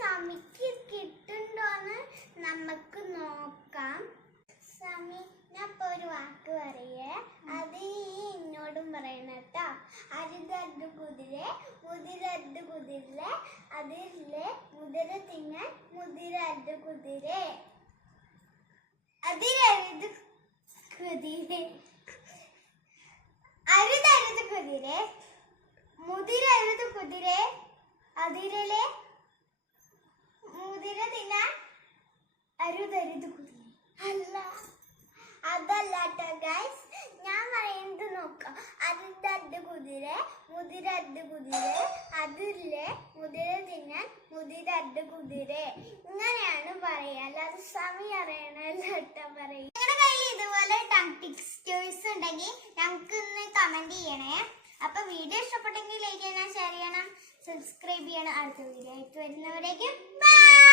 സമിക്ക് കിട്ടുണ്ടോന്ന് നമുക്ക് നോക്കാം. സമി ഞാൻ ഇപ്പൊ ഒരു വാക്ക് പറയേ. അത് ഈ എന്നോടും പറയണം കേട്ടോ. അരുതരുത് കുതിര മുതിരരുത് കുതിര അതിലെ മുതിര തിന്നാൻ മുതിരരുത് കുതിര. അതിലരുത് കുതിര. അരുതരുത് കുതിര മുതിരരുത് കുതിര അതിരലെ മുതിര തിന്നാൻ അരുതരുത് കുതിര. അല്ല അതല്ല കേട്ടോ ഗൈസ് ഞാൻ പറയുന്നത് നോക്കാം. അരുതരുത് കുതിര മുതിര മുതിരരുത് കുതിര അതില്ലേ? മുതിര തിന്നാൻ മുതിര മുതിരരുത് കുതിര. ഇങ്ങനെയാണ് പറയാ അല്ലാതെ സമയം അറിയണല്ല കേട്ടോ പറയും നിങ്ങളുടെ കയ്യിൽ ഇതുപോലെ ടങ് ഉണ്ടെങ്കിൽ ഞങ്ങൾക്ക് ഇന്ന് കമന്റ് ചെയ്യണേ. അപ്പൊ വീഡിയോ ഇഷ്ടപ്പെട്ടെങ്കിൽ ലൈക്ക് ചെയ്യണം ഷെയർ ചെയ്യണം സബ്സ്ക്രൈബ് ചെയ്യണം. അടുത്ത വീഡിയോ ആയിട്ട് വരുന്നവരേക്കും ബൈ